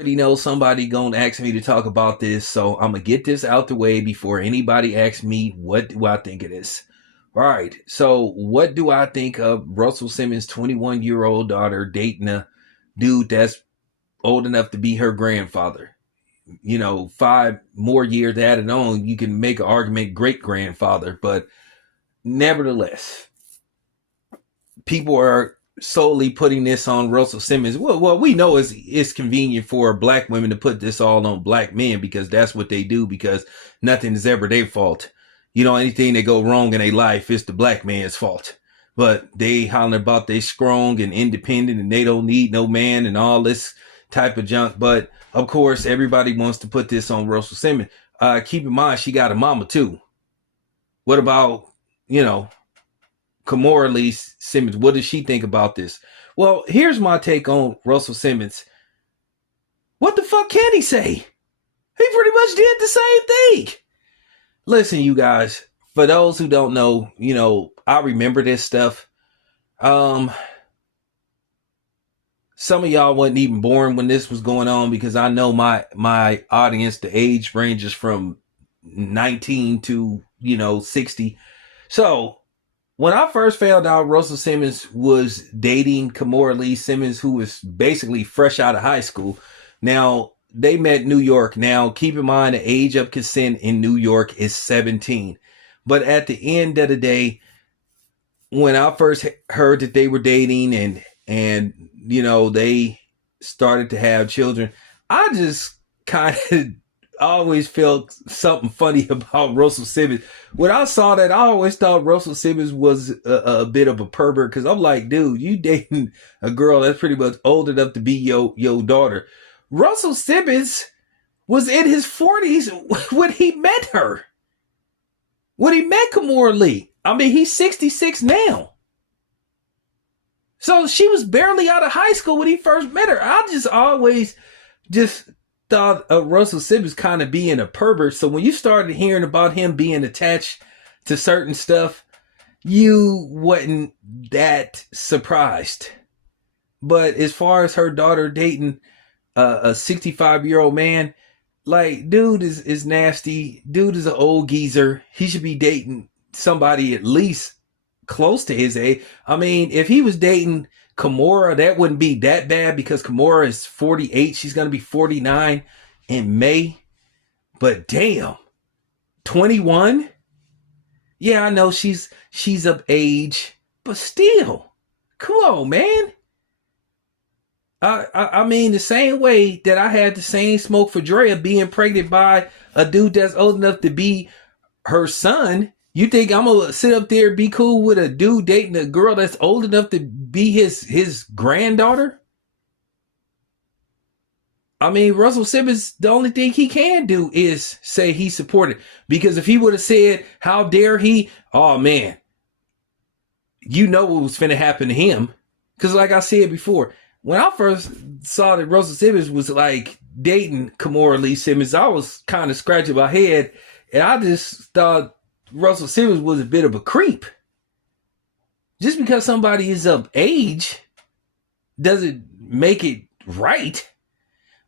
already know somebody gonna ask me to talk about this, so I'm gonna get this out the way before anybody asks me what do I think of this. All right, so what do I think of Russell Simmons' 21-year-old daughter dating a dude that's old enough to be her grandfather? 5 more years added on, you can make an argument great grandfather, but nevertheless, people are solely putting this on Russell Simmons. Well, we know it's convenient for black women to put this all on black men because that's what they do, because nothing is ever their fault. Anything that go wrong in their life is the black man's fault. But they holler about they strong and independent and they don't need no man and all this type of junk. But of course, everybody wants to put this on Russell Simmons. Keep in mind, she got a mama too. What about, Kimora Lee Simmons? What does she think about this? Well, here's my take on Russell Simmons. What the fuck can he say? He pretty much did the same thing. Listen, you guys, for those who don't know, I remember this stuff. Some of y'all wasn't even born when this was going on, because I know my audience, the age ranges from 19 to, 60. So when I first found out Russell Simmons was dating Kimora Lee Simmons, who was basically fresh out of high school. Now, they met in New York. Now, keep in mind, the age of consent in New York is 17. But at the end of the day, when I first heard that they were dating and they started to have children, I just kind of always felt something funny about Russell Simmons. When I saw that, I always thought Russell Simmons was a bit of a pervert, because I'm like, dude, you dating a girl that's pretty much old enough to be your daughter. Russell Simmons was in his 40s when he met her. When he met Kimora Lee. I mean, he's 66 now. So she was barely out of high school when he first met her. I just always thought of Russell Simmons kind of being a pervert. So when you started hearing about him being attached to certain stuff, you wasn't that surprised. But as far as her daughter dating a 65-year-old man, like, dude is nasty. Dude is an old geezer. He should be dating somebody at least close to his age. I mean, if he was dating Kimora, that wouldn't be that bad, because Kimora is 48. She's going to be 49 in May. But damn, 21? Yeah, I know she's of age, but still, come on, man. I mean, the same way that I had the same smoke for Drea being pregnant by a dude that's old enough to be her son. You think I'm gonna sit up there and be cool with a dude dating a girl that's old enough to be his granddaughter? I mean, Russell Simmons, the only thing he can do is say he supported. Because if he would have said, how dare he? Oh, man. You know what was finna happen to him. Because like I said before, when I first saw that Russell Simmons was like dating Kimora Lee Simmons, I was kind of scratching my head. And I just thought Russell Simmons was a bit of a creep. Just because somebody is of age doesn't make it right.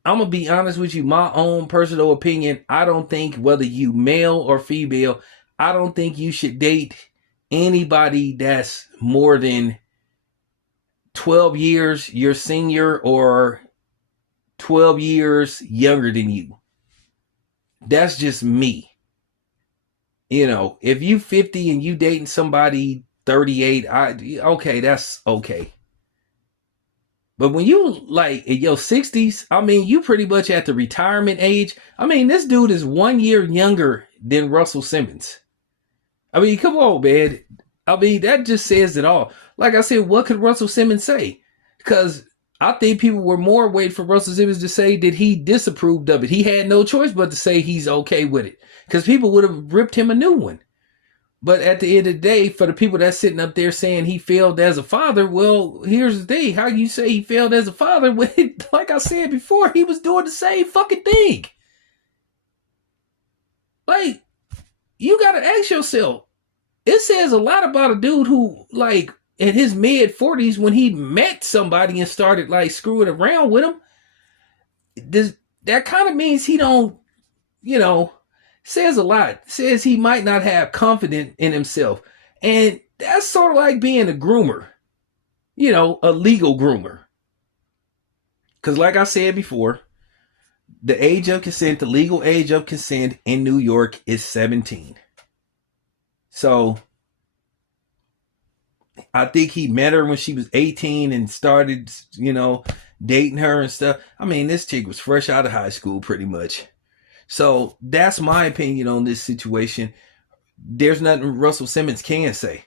I'm going to be honest with you, my own personal opinion, I don't think, whether you male or female, I don't think you should date anybody that's more than 12 years your senior or 12 years younger than you. That's just me. If you 50 and you dating somebody 38, okay, that's okay. But when you like in your 60s, I mean, you pretty much at the retirement age. I mean, this dude is 1 year younger than Russell Simmons. I mean, come on, man. I mean, that just says it all. Like I said, what could Russell Simmons say? Because I think people were more waiting for Russell Simmons to say that he disapproved of it. He had no choice but to say he's okay with it, because people would have ripped him a new one. But at the end of the day, for the people that's sitting up there saying he failed as a father, well, here's the thing. How you say he failed as a father when, like I said before, he was doing the same fucking thing? Like, you got to ask yourself, it says a lot about a dude who, like, in his mid 40s, when he met somebody and started, like, screwing around with him, This that kind of means he don't, you know, says a lot. Says he might not have confidence in himself. And that's sort of like being a groomer, a legal groomer. Because, like I said before, the age of consent, the legal age of consent in New York is 17. So I think he met her when she was 18 and started, dating her and stuff. I mean, this chick was fresh out of high school pretty much. So that's my opinion on this situation. There's nothing Russell Simmons can say.